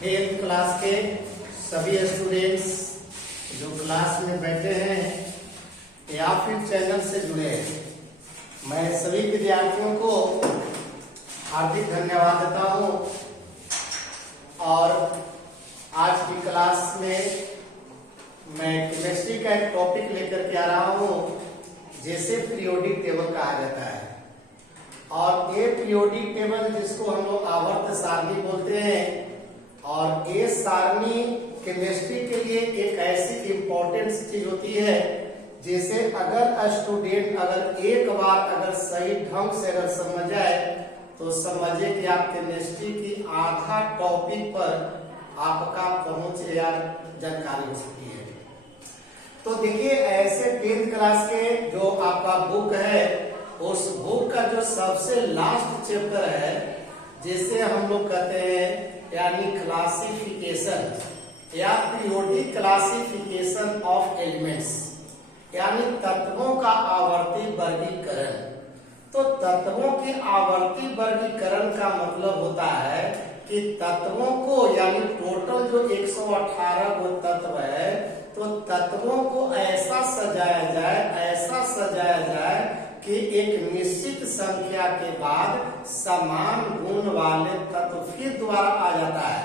10th class के सभी students जो क्लास में बैठे हैं या फिर चैनल से जुड़े हैं, मैं सभी विद्यार्थियों को हार्दिक धन्यवाद देता हूं। और आज की क्लास में मैं केमिस्ट्री का एक टॉपिक लेकर के आ रहा हूं जिसे पीरियोडिक टेबल कहा जाता है। और ये पीरियोडिक टेबल जिसको हम लोग आवर्त सारणी बोलते हैं, और ये सारणी केमिस्ट्री के लिए एक ऐसी इंपॉर्टेंट चीज होती है जिसे अगर स्टूडेंट अगर एक बार अगर सही ढंग से अगर समझ जाए तो समझिए कि आप केमिस्ट्री की आधा टॉपिक पर आपका पहुंच या जानकारी हो सकती है। तो देखिए, ऐसे 10th क्लास के जो आपका बुक है, उस बुक का जो सबसे लास्ट चैप्टर है जिसे हम लोग कहते हैं यानी क्लासिफिकेशन या पीरियोडिक क्लासिफिकेशन ऑफ एलिमेंट्स, यानी तत्वों का आवर्ती वर्गीकरण। तो तत्वों के आवर्ती वर्गीकरण का मतलब होता है कि तत्वों को यानी टोटल जो 118 वो तत्व है, तो तत्वों को ऐसा सजाया जाए कि एक निश्चित संख्या के बाद समान गुण वाले तत्व फिर दोबारा आ जाता है।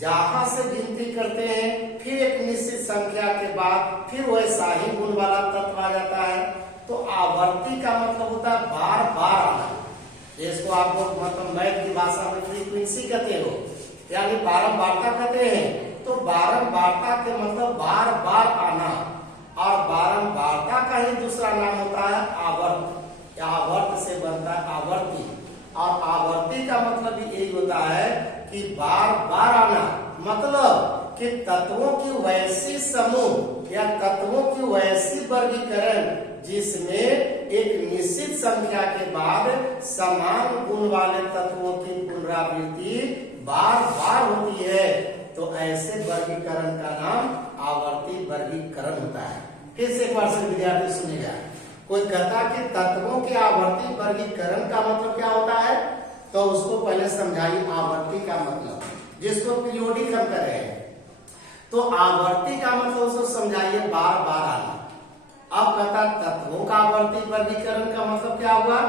जहां से गिनती करते हैं फिर एक निश्चित संख्या के बाद फिर वैसा ही गुण वाला तत्व आ जाता है। तो आवर्ती का मतलब होता है बार बार आना, जिसको आप लोग मतलब मैथ की भाषा में फ्रीक्वेंसी कहते हो, यानी बारंबारता कहते हैं। तो बारंबारता के मतलब बार बार आना, और बारंबारता का ही दूसरा नाम होता है आवर्त। आवर्त से बनता है आवर्ती, और आवर्ती का मतलब भी यही होता है कि बार बार आना, मतलब कि तत्वों की वैसी समूह या तत्वों की वैसी वर्गीकरण जिसमें एक निश्चित संख्या के बाद समान गुण वाले तत्वों की पुनरावृत्ति बार बार होती है। तो ऐसे वर्गीकरण का नाम आवर्ती वर्गीकरण होता है। फिर से एक बार से विद्यार्थी सुनेगा, कोई कहता कि तत्वों के आवर्ती वर्गीकरण का मतलब क्या होता है, तो उसको पहले समझाइए आवर्ती का मतलब, जिसको पीरियोडिक हम कर रहे हैं। तो आवर्ती का मतलब उसको समझाइए बार बार आना। अब कहता तत्वों का आवर्ती वर्गीकरण का मतलब क्या हुआ,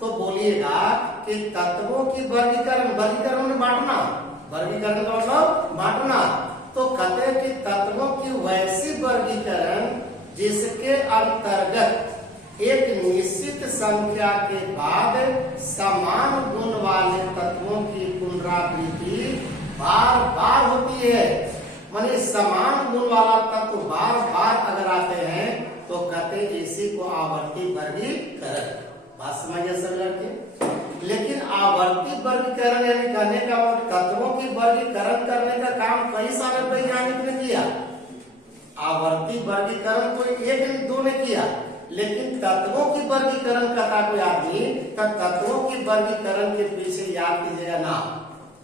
तो बोलिएगा कि तत्वों की वर्गीकरण में बांटना, वर्गीकरण का मतलब बांटना। तो कहते हैं कि तत्वों की वैसी वर्गीकरण जिसके अंतर्गत एक निश्चित संख्या के बाद समान गुण वाले तत्वों की पुनरावृत्ति बार बार होती है। माने समान गुण वाला तत्व बार बार अगर आते हैं तो कहते हैं इसी को आवर्ती वर्गीकरण। बात समझिए सब लड़के। लेकिन आवर्ती वर्गीकरण यानी कहने का मतलब तत्वों की वर्गीकरण करने का काम कई सारे वैज्ञानिक ने किया। आवर्ती वर्गीकरण कोई एक दो ने किया, लेकिन तत्वों की वर्गीकरण करता कोई आदमी, तब तत्वों की वर्गीकरण के पीछे याद कीजिएगा नाम।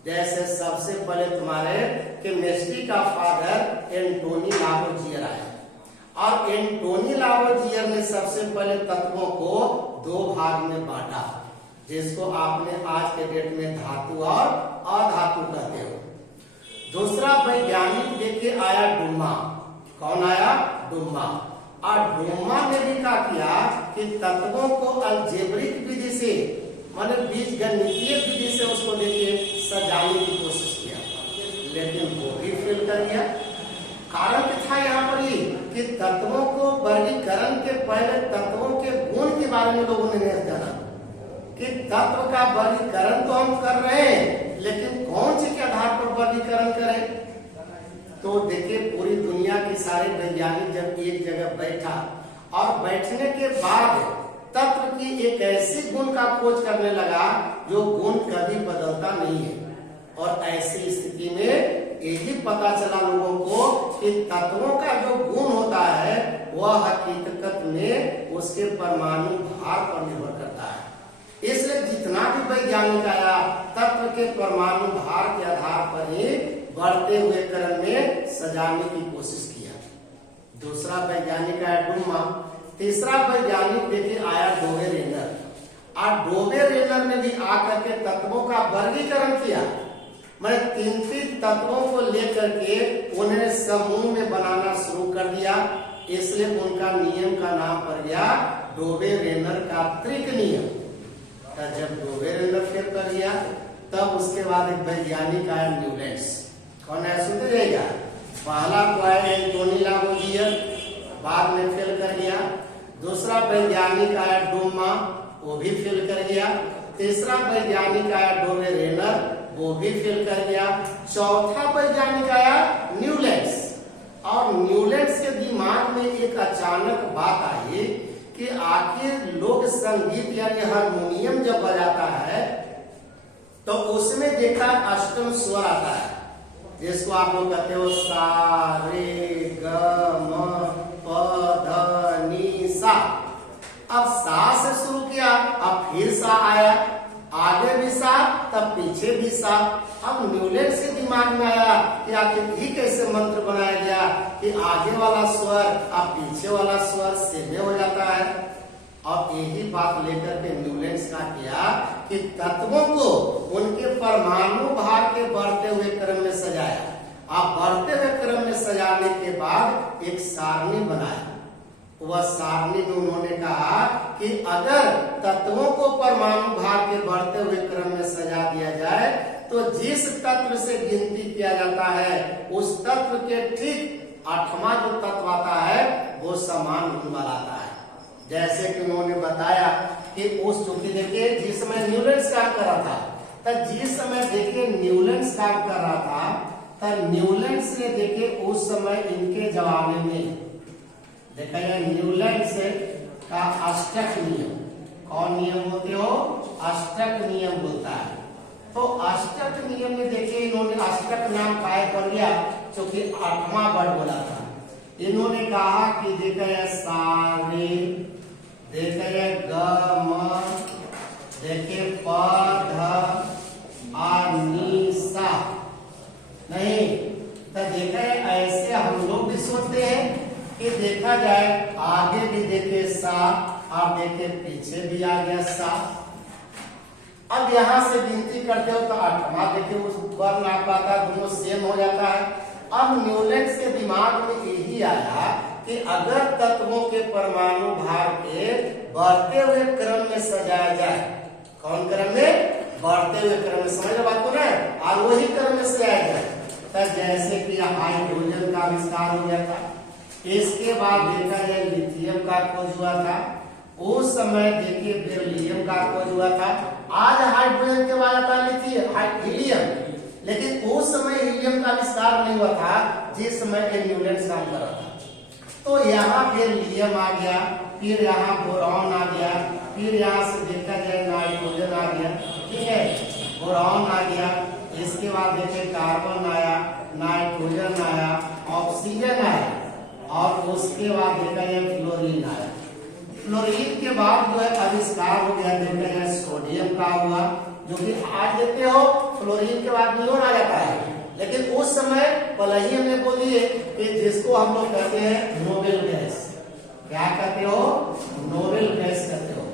जैसे सबसे पहले तुम्हारे केमिस्ट्री का फादर एंटोनी लावोजियर आए, और एंटोनी लावोजियर ने सबसे पहले तत्वों को दो भाग में बांटा, जिसको आपने आज के डेट में धातु और अधातु कहते हो। दूसरा वैज्ञानिक देखिए आया डुम्मा। कौन आया? डुम्मा। और डुम्मा ने भी क्या किया कि तत्वों को अलजेब्रिक विधि से माने बीजगणितीय विधि से उसको देखिए सजाने की कोशिश किया, लेकिन वो भी फेल कर गया। कारण क्या था यहाँ पर ही कि तत्वों को वर्गीकरण के पहले तत्वों के गुण के बारे में लोगों ने नहीं जाना कि तत्व का वर्गीकरण तो हम कर रहे हैं, लेकिन कौन से के आधार पर वर्गीकरण करें। तो देखिए, पूरी दुनिया के सारे वैज्ञानिक जब एक जगह बैठा और बैठने के बाद तत्व की एक ऐसी गुण का खोज करने लगा जो गुण कभी बदलता नहीं है। और ऐसी स्थिति में यही पता चला लोगों को कि तत्वों का जो गुण होता है वह हकीकत में उसके परमाणु भार पर निर्भर करता है। इसलिए जितना भी वैज्ञानिक आया तत्व के परमाणु भार के आधार पर ही बढ़ते हुए क्रम में सजाने की कोशिश किया। दूसरा वैज्ञानिक आया डुम्मा। तीसरा वैज्ञानिक देखिए आया डोवे रेनर। और डोवे रेनर ने भी आकर के तत्वों का वर्गीकरण किया, मैंने 3 तत्वों को लेकर के उन्हें समूह में बनाना शुरू कर दिया, इसलिए उनका नियम का नाम पड़ गया डोबे-रेनर का त्रिक नियम। जब डोबे-रेनर फेल कर दिया तब उसके बाद एक वैज्ञानिक आया न्यूलैंड्स। कौन है सुनते जाएगा? पहला तो आया एंटोनी लावोजियर, बाद में फेल कर गया। दूसरा वैज्ञानिक आया डोमा, वो भी फेल कर गया। तीसरा वैज्ञानिक आया डोबे-रेनर, वो भी फेल कर गया। चौथा वैज्ञानिक आया न्यूलैंड्स। और न्यूलैंड्स के दिमाग में एक अचानक बात आई कि आखिर लोक संगीत यानी हारमोनियम जब बजाता है तो उसमें देखा अष्टम स्वर आता है, जिसको आप लोग कहते हो सा रे ग म प ध नि सा। अब सा से शुरू किया, अब फिर सा आया, आगे भी सा, तब पीछे भी सा। अब न्यूलैंड्स के दिमाग में आया कि आखिर ये कैसे मंत्र बनाया गया कि आगे वाला स्वर अब पीछे वाला स्वर सेम हो जाता है। अब यही बात लेकर के न्यूलैंड्स का किया कि तत्वों को उनके परमाणु भार के बढ़ते हुए क्रम में सजाया। अब बढ़ते हुए क्रम में सजाने के बाद एक सारणी बनाया। वह सारणी में उन्होंने कहा कि अगर तत्वों को परमाणु भार के बढ़ते हुए क्रम में सजा दिया जाए तो जिस तत्व से गिनती किया जाता है उस तत्व के ठीक 8वां जो तत्व आता है वो समान गुण वाला आता है। जैसे कि उन्होंने बताया कि उस चूंकि देखिए जिस समय न्यूलैंड्स काम कर रहा था, तब जिस समय देखिए न्यूलैंड्स काम कर रहा था, तब न्यूलैंड्स ने देखिए उस समय इनके जमाने में देखा जाए न्यूलैंड्स का अष्टक नियम। कौन नियम होते हो? अष्टक नियम बोलता है। तो अष्टक नियम में देखिए इन्होंने अष्टक नाम काय कर लिया क्योंकि 8वां वर्ड बोला था। इन्होंने कहा कि देखिए सा रे, देखिए ग म, देखिए प ध आ नि सा। नहीं तो देखिए ऐसे हम लोग भी सोचते हैं कि देखा जाए आगे भी देखे सा, आप देखे पीछे भी आ गया सा। अब यहां से गिनती करते हो तो 8वां देखिए उस वर्ण आ पाता, दोनों सेम हो जाता है। अब न्यूलैंड्स के दिमाग में यही आया कि अगर तत्वों के परमाणु भार के बढ़ते हुए क्रम में सजाया जाए, कौन क्रम में? बढ़ते हुए क्रम में, समझ बात को ना, और वही क्रम में सजाया जाए। तब जैसे कि हाइड्रोजन का आविष्कार हो गया था, इसके बाद देखा जाए लिथियम का खोज हुआ था, उस समय देखिए बेरिलियम का खोज हुआ था। आज हाइड्रोजन के बाद आता लिथियम, हीलियम, लेकिन उस समय हीलियम का आविष्कार नहीं हुआ था जिस समय न्यूलैंड्स काम कर रहा था। तो यहाँ बेरिलियम आ गया, फिर यहाँ बोरॉन आ गया, फिर यहाँ से देखा जाए नाइट्रोजन आ गया, ठीक है, बोरॉन आ गया। इसके बाद देखिए कार्बन आया, नाइट्रोजन आया, ऑक्सीजन आया, और उसके बाद देखा जाए फ्लोरीन आया। फ्लोरीन के बाद जो है आविष्कार हो गया देखा जाए सोडियम का हुआ, जो कि आज देखते हो फ्लोरीन के बाद नियोन आ जाता है। लेकिन उस समय पहले ही हमने बोल दिए कि जिसको हम लोग कहते हैं नोबेल गैस। क्या कहते हो? नोबेल गैस कहते हो।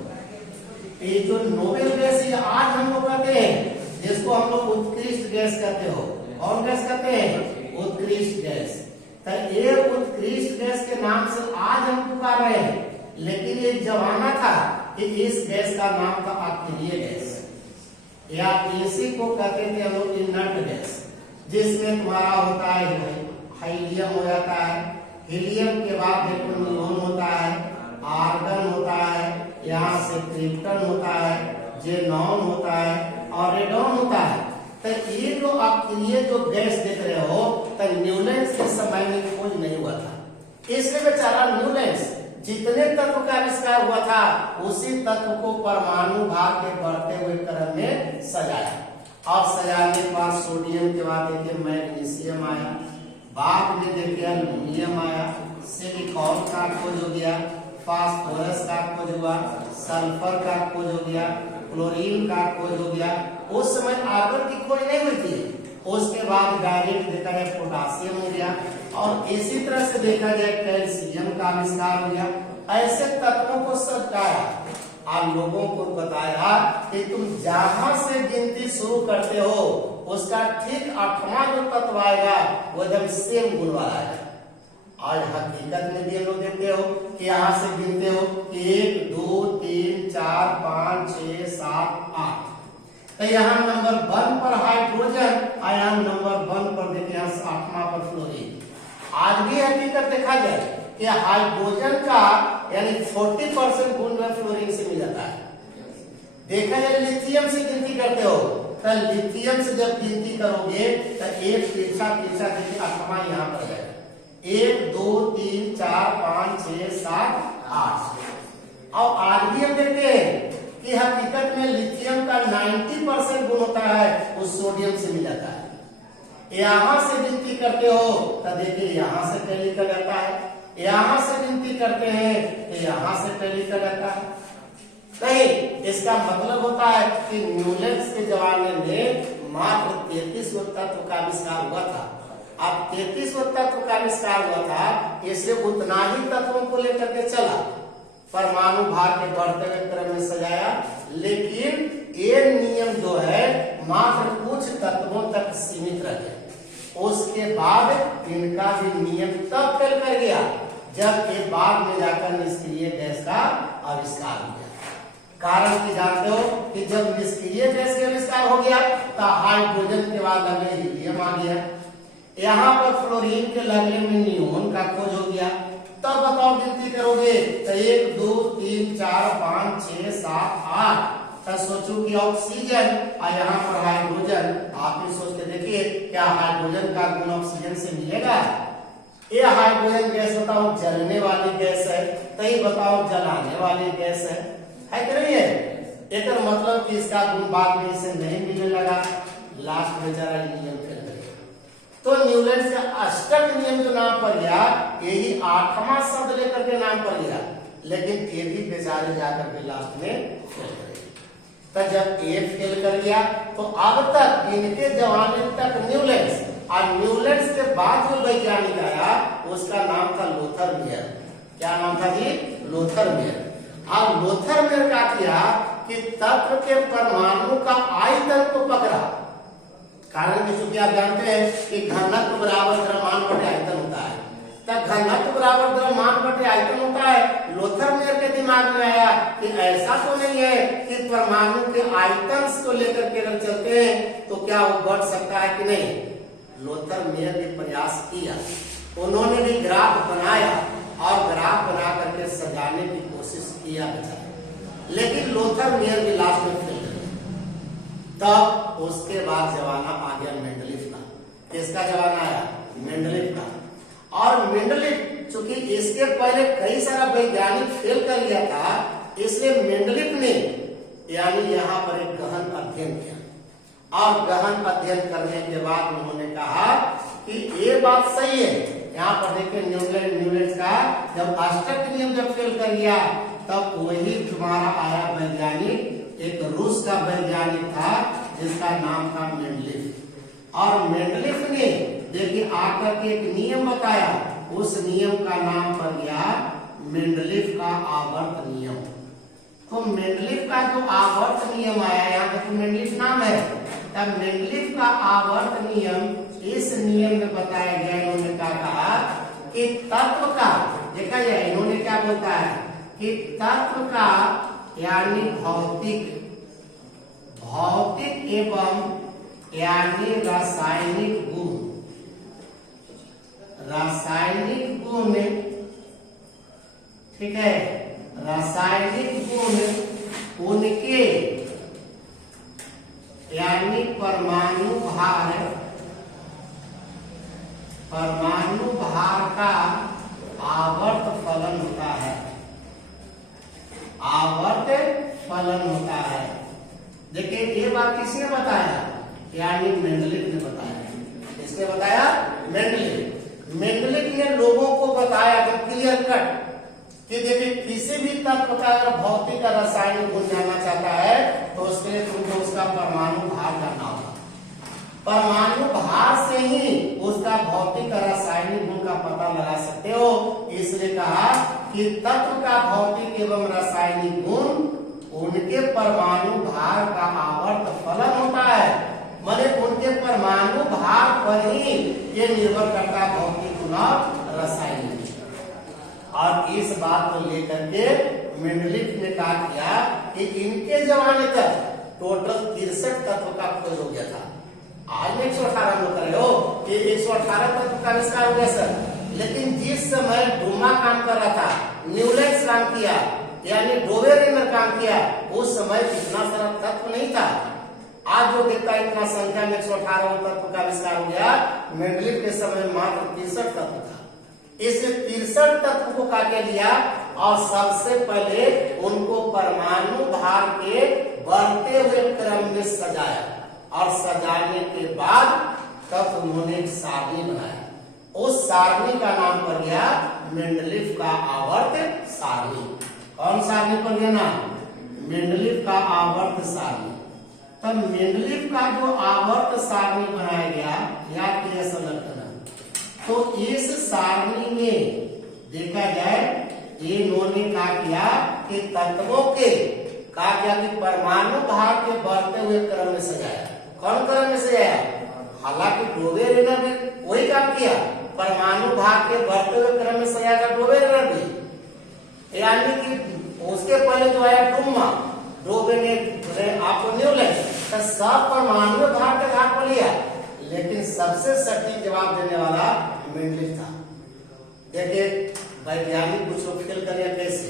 ये जो नोबेल गैस ये आज हम लोग कहते हैं, जिसको हम लोग उत्कृष्ट गैस कहते हो। कौन गैस कहते हैं? उत्कृष्ट गैस। तो ये उत्कृष्ट गैस के नाम से आज हम पुकार रहे हैं, लेकिन एक जमाना था कि इस गैस का नाम था अक्रिय गैस, या इसी को कहते थे हम लोग इनर्ट गैस, जिसमें तुम्हारा होता है हीलियम हो जाता है, हीलियम के बाद देखो नियोन होता है, आर्गन होता है, यहाँ से क्रिप्टन होता है, जेनॉन होता है और रेडॉन होता है। तो ये जो अक्रिय जो गैस देख रहे हो तो न्यूलैंड्स के समय में खोज नहीं हुआ था, इसलिए बेचारा न्यूलैंड्स जितने तत्व का आविष्कार हुआ था उसी तत्व को परमाणु भार के बढ़ते हुए क्रम में सजाया। और सजाने के बाद सोडियम के बाद देखिए मैग्नीशियम आया, बाद में देखिए एल्युमिनियम आया, सिलिकॉन का खोज हो गया, फास्फोरस का खोज हुआ, सल्फर का खोज हो गया, क्लोरीन का खोज हो गया। उस समय आर्गन की खोज नहीं हुई थी। उसके बाद डायरेक्ट देखा जाए पोटासियम हो गया, और इसी तरह से देखा जाए कैल्शियम का आविष्कार हो गया। ऐसे तत्वों को सजाया आप लोगों को बताया कि तुम जहां से गिनती शुरू करते हो उसका ठीक 8वां जो तत्व आएगा वो एकदम सेम गुण वाला है। और हकीकत में भी हम लोग देखते हो कि यहाँ से गिनते हो कि 1 2 3 4 5 6 7 8। तो यहाँ नंबर 1 पर हाइड्रोजन और यहाँ नंबर 1 पर देखिए यहाँ 8वां पर फ्लोरीन। आज भी हकीकत देखा जाए कि हाइड्रोजन का यानी 40% गुण में फ्लोरीन से मिल जाता है। देखा जाए लिथियम से गिनती करते हो तो लिथियम से जब गिनती करोगे तो एक पीछा पीछा देखिए 8वां यहाँ पर है। 1 2 3 4 5 6 7 8। और आज भी हम देखते हैं कि हकीकत में लिथियम का 90% गुण होता है उस सोडियम से मिल जाता है। यहां से गिनती करते हो तो देखिए यहां से टैली कर जाता है, यहां से गिनती करते हैं तो यहां से टैली कर जाता है। नहीं, इसका मतलब होता है कि न्यूलैंड्स के जमाने में मात्र 33 तत्व का आविष्कार हुआ था। अब 33 तत्व का आविष्कार हुआ था इसलिए उतना ही तत्वों को लेकर के चला, परमाणु भार के बढ़ते हुए क्रम में सजाया। लेकिन ये नियम जो है मात्र कुछ तत्वों तक सीमित रहे। उसके बाद इनका भी नियम तब फेल कर गया जब एक बाद में जाकर निष्क्रिय गैस का आविष्कार हो गया। कारण की जानते हो कि जब निष्क्रिय गैस का आविष्कार हो गया तो हाइड्रोजन के बाद लगने हीलियम आ गया, यहाँ पर फ्लोरीन के लगने में नियोन का खोज हो गया। तब बताओ गिनती करोगे तो 1 2 3 4 5 6 7 8। तो सोचो कि ऑक्सीजन और यहाँ पर हाइड्रोजन, आप भी सोच के देखिए क्या हाइड्रोजन का गुण ऑक्सीजन से मिलेगा? ये हाइड्रोजन गैस बताओ जलने वाली गैस है, तो ये बताओ जलाने वाली गैस है कि नहीं है? एक मतलब कि इसका गुण बाद में इसे नहीं मिलने लगा, लास्ट में जरा नियम फेल गया। तो न्यूलैंड्स का अष्टक नियम जो नाम पर गया यही 8वां शब्द लेकर के नाम पर गया, लेकिन ये भी बेचारे जाकर के लास्ट में फेल कर गए। तो जब ये फेल कर गया तो अब तक इनके जमाने तक न्यूलैंड्स, और न्यूलैंड्स के बाद जो वैज्ञानिक आया उसका नाम था लोथर मेयर। क्या नाम था जी? Lothar Meyer. अब लोथर मेयर क्या किया कि तत्व के परमाणु का आयतन को पकड़ा। कारण कि चूंकि आप जानते हैं कि घनत्व बराबर द्रव्यमान बटे आयतन होता है, तब घनत्व बराबर द्रव्यमान बटे आयतन होता है। लोथर मेयर के दिमाग में आया कि ऐसा तो नहीं है कि परमाणु के आयतन को लेकर के अगर चलते हैं तो क्या वो बढ़ सकता है कि नहीं। लोथर मेयर ने प्रयास किया, उन्होंने भी ग्राफ बनाया और ग्राफ बना करके सजाने की कोशिश किया बेचारा, लेकिन लोथर मेयर भी लास्ट में फेल गए। तब उसके बाद जमाना आ गया मेंडलीफ का। किसका जमाना आया? मेंडलीफ का। और मेंडलीफ चूंकि इसके पहले कई सारा वैज्ञानिक फेल कर लिया था, इसलिए मेंडलीफ ने यानी यहाँ पर एक गहन अध्ययन किया, और गहन अध्ययन करने के बाद उन्होंने कहा कि ये बात सही है। यहाँ पर देखिए न्यूलैंड्स का जब अष्टक नियम जब फेल कर गया तब वही तुम्हारा आया वैज्ञानिक, एक रूस का वैज्ञानिक था जिसका नाम था मेंडलीफ। और मेंडलीफ ने देखिए आकर के एक नियम बताया, उस नियम का नाम पड़ गया मेंडलीफ का आवर्त नियम। तो मेंडलीफ का जो आवर्त नियम आया, यहाँ पर मेंडलीफ नाम है, तब मेंडलीफ का आवर्त नियम, इस नियम में बताया गया, इन्होंने क्या कहा कि तत्व का, देखा जाए इन्होंने क्या बोलता है कि तत्व का यानी भौतिक एवं यानी रासायनिक गुण, ठीक है, रासायनिक गुण उनके यानी परमाणु भार का आवर्त फलन होता है, आवर्त फलन होता है। देखिए ये बात किसने बताया? यानी मेंडलीफ ने बताया। किसने बताया? मेंडलीफ ने लोगों को बताया जब क्लियर कट कि देखिए किसी भी तत्व का अगर भौतिक और रासायनिक गुण जानना चाहता है तो उसके लिए तुमको उसका परमाणु भार जानना होगा। परमाणु भार से ही उसका भौतिक और रासायनिक गुण का पता लगा सकते हो। इसलिए कहा कि तत्व का भौतिक एवं रासायनिक गुण उनके परमाणु भार का आवर्त फलन होता है। माने उनके परमाणु भार पर ही ये निर्भर करता है, भौतिक गुण और रासायनिक। और इस बात को लेकर के मेंडलीफ ने कहा किया कि इनके जमाने तक टोटल 63 तत्व का खोज हो गया था। आज में 118 लोग करे हो कि 118 तत्व का आविष्कार हो गया सर, लेकिन जिस समय डूमा काम कर रहा था, न्यूलैंड काम किया, यानी डोवेरेनर काम किया, उस समय इतना सारा तत्व नहीं था। आज जो देखता है इतना संख्या में 118 तत्व का आविष्कार हो गया, मेंडलीफ के समय मात्र 63 तत्व था। इस 63 तत्व को काटे लिया और सबसे पहले उनको परमाणु भार के बढ़ते हुए क्रम में सजाया, और सजाने के बाद तब उन्होंने एक सारणी बनाया। उस सारणी का नाम पड़ गया मेंडलीफ का आवर्त सारणी। कौन सारणी पड़ गया ना? मेंडलीफ का आवर्त सारणी। तब मेंडलीफ का जो आवर्त सारणी बनाया गया, याद कीजिए संरचना। तो इस सारणी में देखा जाए, इन्होंने क्या किया कि तत्वों के कहा गया कि परमाणु भार के बढ़ते हुए क्रम में सजाया। कौन क्रम में सजाया? हालांकि डोवेरेनर ने वही काम किया, परमाणु भार के बढ़ते हुए क्रम में सजाया था डोवेरेनर भी, यानी कि उसके पहले जो आया डूमा, डोवेरेनर आपको न्यूलैंड, तो सब परमाणु भार के आधार पर लिया, लेकिन सबसे सटीक जवाब देने वाला मेंडलीफ था। देखिए वैज्ञानिक कुछ लोग फेल कर कैसे,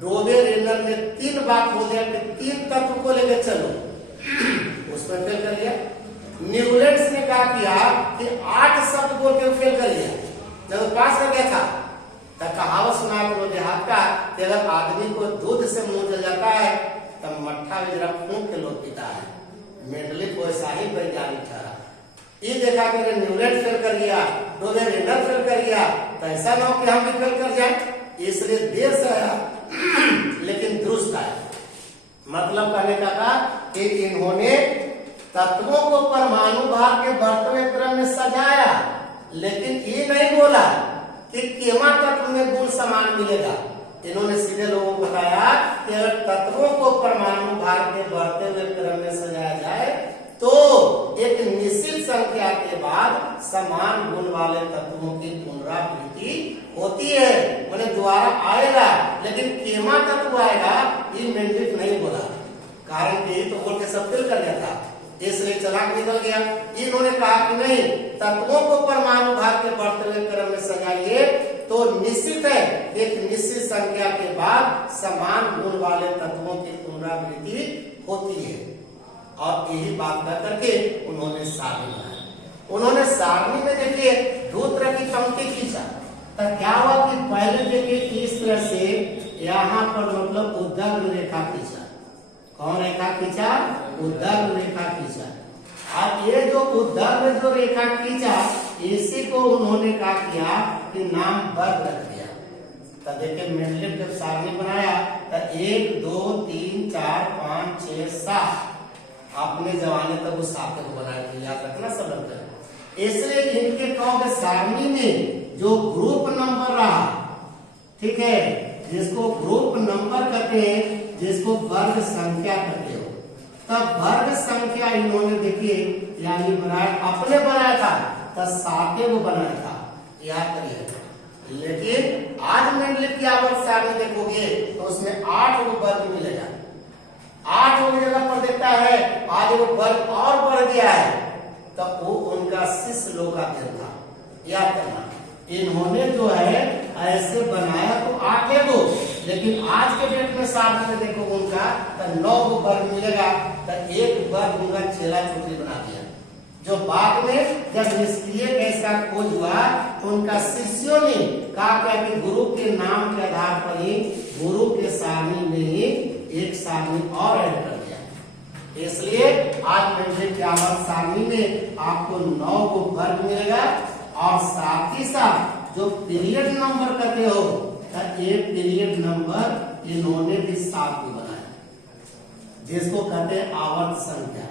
डोवेरेनर ने 3 बात हो गया कि 3 तत्व को लेकर चलो, उसमें फेल कर गया। न्यूलैंड ने कहा किया कि 8 शब्द बोल के फेल कर लिया। जब पास कर गया था तब कहावत सुना तो देहात का कि अगर आदमी को दूध से मुंह जल जाता है तब मट्ठा भी जरा फूंक के लोग पीता है। मेंडलीफ वैसा ही वैज्ञानिक था। ये देखा कि न्यूलैंड फेल कर गया, डोवेरेनर फेल कर गया, तो ऐसा ना हो कि हम भी फेल कर जाए, इसलिए देर से आया लेकिन दुरुस्त आया। मतलब कहने का था कि इन्होंने तत्वों को परमाणु भार के बढ़ते हुए क्रम में सजाया, लेकिन ये नहीं बोला कि केमा तत्व में गुण समान मिलेगा। इन्होंने सीधे लोगों को बताया कि अगर तत्वों को परमाणु भार के बढ़ते हुए क्रम में सजाया जाए तो एक निश्चित संख्या के बाद समान गुण वाले तत्वों की पुनरावृत्ति होती है, मैंने दोबारा आएगा, लेकिन केमा तत्व आएगा ये मेंडलीफ नहीं बोला। कारण कि तो बोल के सब फेल कर गया था, इसलिए चलाक निकल गया। इन्होंने कहा कि नहीं, तत्वों को परमाणु भार के बढ़ते हुए क्रम में सजाइए तो निश्चित है एक निश्चित संख्या के बाद समान गुण वाले तत्वों की पुनरावृत्ति होती है। और यही बात कर करके उन्होंने सारणी बनाया। उन्होंने सारणी में देखिए 2 तरह की पंक्ति खींचा, तो क्या हुआ कि पहले देखिए इस तरह से यहाँ पर मतलब उद्दग्ध रेखा खींचा। कौन रेखा खींचा? उद्दग्ध रेखा खींचा। और ये जो उद्दग्ध जो रेखा खींचा, इसी को उन्होंने क्या किया कि नाम वर्ग रख दिया। तो देखिए मेंडलीफ जब सारणी बनाया तो 1 2 3 4 5 6 7 अपने जमाने तक उस सातों को बनाया था, याद रखना सब लोग। इसलिए इनके कहोगे सारणी में जो ग्रुप नंबर रहा, ठीक है, जिसको ग्रुप नंबर कहते हैं, जिसको वर्ग संख्या कहते हो, तब वर्ग संख्या इन्होंने देखिए यानी बनाया, अपने बनाया था तब 7 को बनाया था, याद करिए। लेकिन आज मेंडलीफ की आवर्त सारणी देखोगे तो उसमें 8 को वर्ग मिलेगा। 8 की जगह पर देखता है आज वो वर्ग और बढ़ गया है, तो वो उनका शिष्य लोग का दिन था, याद करना। इन्होंने जो है ऐसे बनाया तो 8 को, लेकिन आज के डेट में साथ में देखो उनका तो 9 को वर्ग मिलेगा, तो एक वर्ग उनका चेला चुटरी बना दिया। जो बाद में जब निष्क्रिय गैस का खोज हुआ तो उनका शिष्यों ने कहा कि गुरु के नाम के आधार पर ही गुरु के सारणी में ही एक सारणी और ऐड कर दिया। इसलिए आज मेंडलीफ की आवर्त सारणी में आपको 9 को वर्ग मिलेगा, और साथ ही साथ जो पीरियड नंबर कहते हो तो ये पीरियड नंबर इन्होंने भी 7 को बनाया, जिसको कहते हैं आवर्त संख्या।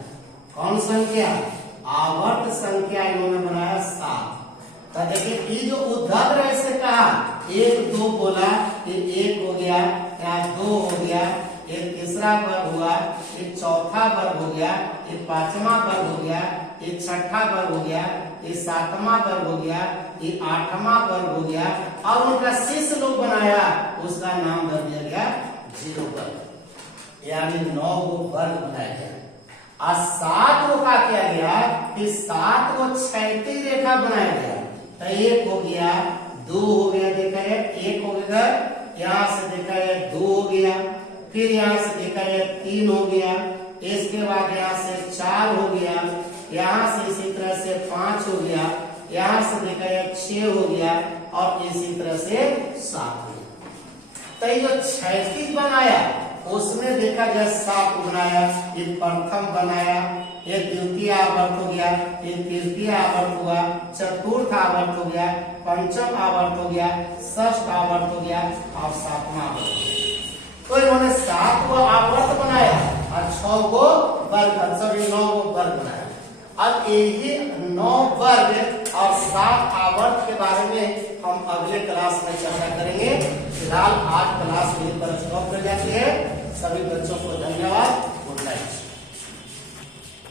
कौन संख्या? आवर्त संख्या इन्होंने बनाया 7। तो देखिए ये जो उद्धव ऐसे कहा 1 2 बोला कि 1 हो गया या 2 हो गया, एक तीसरा वर्ग हुआ, ये चौथा वर्ग हो गया, ये पांचवा वर्ग हो गया, ये छठा वर्ग हो गया, ये सातवां वर्ग हो गया, ये आठवां वर्ग हो गया, और उनका शेष लोग बनाया उसका नाम दे दिया गया 0 वर्ग, यानी 9 वर्ग बनाया गया। और 7 को क्या किया गया कि 7 को क्षैतिज रेखा बनाया गया। तो 1 हो गया, 2 हो गया, देखा है 1 हो गया, यहाँ से देखा है 2 हो गया, फिर यहाँ से देखा है 3 हो गया, इसके बाद यहाँ से 4 हो गया, यहाँ से इसी तरह से 5 हो गया, यहाँ से देखा है 6 हो गया, और इसी तरह से 7 हो गया। तो ये जो क्षैतिज बनाया उसमें देखा गया 7 को बनाया, ये प्रथम बनाया, ये द्वितीय आवर्त हो गया, ये तृतीय आवर्त हुआ, चतुर्थ आवर्त हो गया, पंचम आवर्त हो गया, षष्ठ आवर्त हो गया, और 7वां आवर्त हो गया। तो इन्होंने 7 को आवर्त बनाया और 6 को वर्ग, सॉरी 9 को वर्ग बनाया। अब यही 9 वर्ग और 7 आवर्त के बारे में हम अगले क्लास में चर्चा करेंगे। फिलहाल आज क्लास यहीं पर स्टॉप कर जाती है। सभी बच्चों को धन्यवाद।